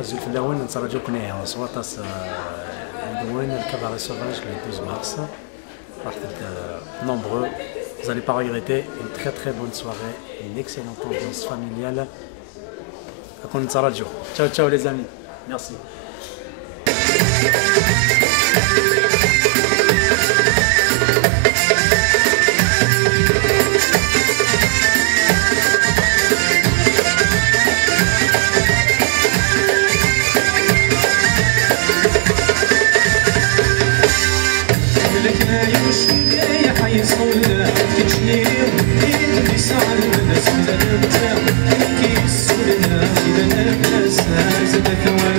زول فلاون نتراجعو كنايا سواطاس دوين الكباري سوفاج le 12 mars. Partent nombreux. Vous n'allez pas regretter. Une très très bonne soirée, une excellente ambiance familiale. Ciao ciao les amis. Merci. Let's